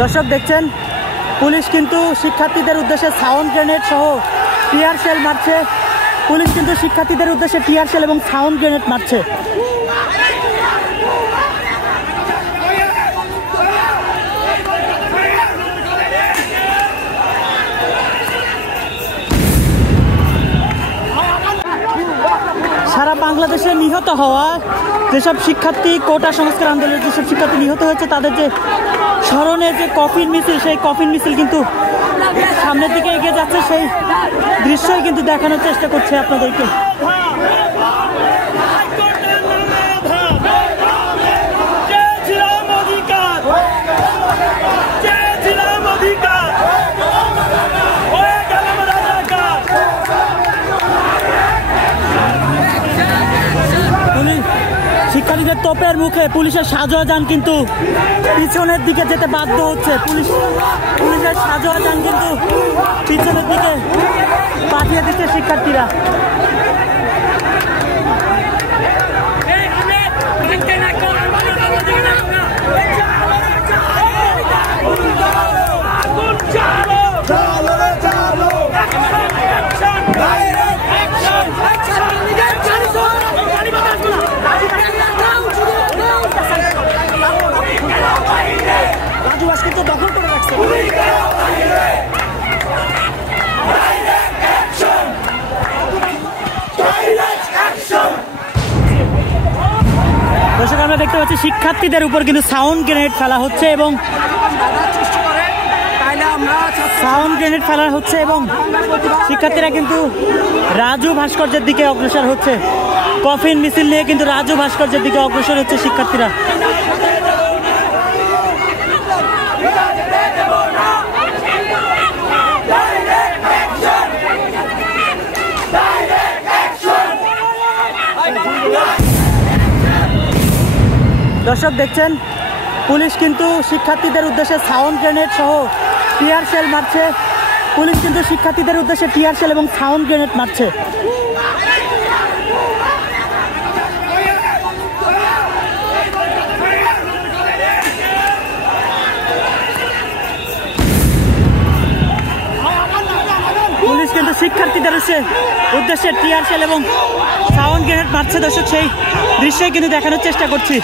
দর্শক দেখছেন পুলিশ কিন্তু শিক্ষার্থীদের উদ্দেশ্যে সাউন্ড গ্রেনেড সহ টিয়ার শেল মারছে। পুলিশ কিন্তু শিক্ষার্থীদের উদ্দেশ্যে টিয়ার শেল এবং সাউন্ড গ্রেনেড মারছে। সারা বাংলাদেশে নিহত হওয়া যেসব শিক্ষার্থী কোটা সংস্কার আন্দোলনের যেসব শিক্ষার্থী নিহত হয়েছে তাদের যে স্মরণে যে কফিন মিছিল, সেই কফিন মিছিল কিন্তু সামনের দিকে এগিয়ে যাচ্ছে। সেই দৃশ্যই কিন্তু দেখানোর চেষ্টা করছে আপনাদেরকে। শিক্ষার্থীদের তোপের মুখে পুলিশের সাজোয়া যান কিন্তু পিছনের দিকে যেতে বাধ্য হচ্ছে। পুলিশের সাজোয়া যান কিন্তু পিছনের দিকে পাঠিয়ে দিচ্ছে শিক্ষার্থীরা। দখল করে রাখছে। দর্শক আমরা দেখতে পাচ্ছি শিক্ষার্থীদের উপর কিন্তু সাউন্ড গ্রেনেড ফেলা হচ্ছে এবং শিক্ষার্থীরা কিন্তু রাজু ভাস্কর্যের দিকে অগ্রসর হচ্ছে। কফিন মিছিল নিয়ে কিন্তু রাজু ভাস্কর্যের দিকে অগ্রসর হচ্ছে শিক্ষার্থীরা। দর্শক দেখছেন পুলিশ কিন্তু শিক্ষার্থীদের উদ্দেশ্যে সাউন্ড গ্রেনেড সহ টিয়ার শেল মারছে। পুলিশ কিন্তু শিক্ষার্থীদের উদ্দেশ্যে টিয়ার শেল এবং সাউন্ড গ্রেনেড মারছে। পুলিশ কিন্তু শিক্ষার্থীদের উদ্দেশ্যে টিয়ার শেল এবং সাউন্ড গ্রেনেড মারছে। দর্শক সেই দৃশ্যই কিন্তু দেখানোর চেষ্টা করছি।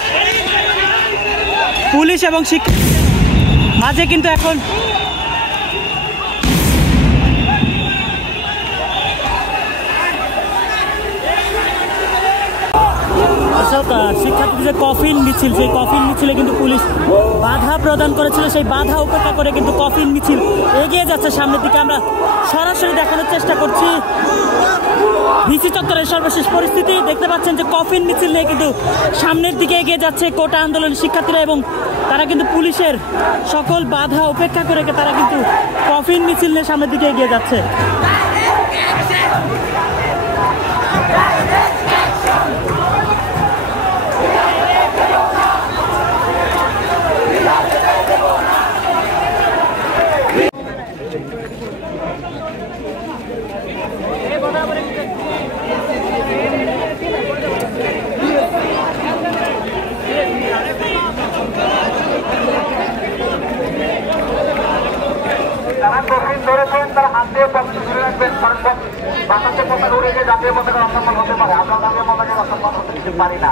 পুলিশ এবং শিক্ষার্থীদের মাঝে কিন্তু এখন শিক্ষার্থীদের কফিন মিছিল, সেই কফিন মিছিলে কিন্তু পুলিশ বাধা প্রদান করেছিল। সেই বাধা উপেক্ষা করে কিন্তু কফিন মিছিল এগিয়ে যাচ্ছে সামনের দিকে। আমরা সরাসরি দেখানোর চেষ্টা করছি ভিসি চত্বরের সর্বশেষ পরিস্থিতি। দেখতে পাচ্ছেন যে কফিন মিছিল নিয়ে কিন্তু সামনের দিকে এগিয়ে যাচ্ছে কোটা আন্দোলন শিক্ষার্থীরা এবং তারা কিন্তু পুলিশের সকল বাধা উপেক্ষা করে তারা কিন্তু কফিন মিছিল নিয়ে সামনের দিকে এগিয়ে যাচ্ছে। তারা হাত দিয়ে পক্ষে ধরে রাখবেন, কারণ বাতাসে পতাকা উড়ে গিয়ে জাতীয় পতাকা অসম্মান হতে পারে। আমরা জাতীয় পতাকা অসম্মান হতে দিতে পারি না।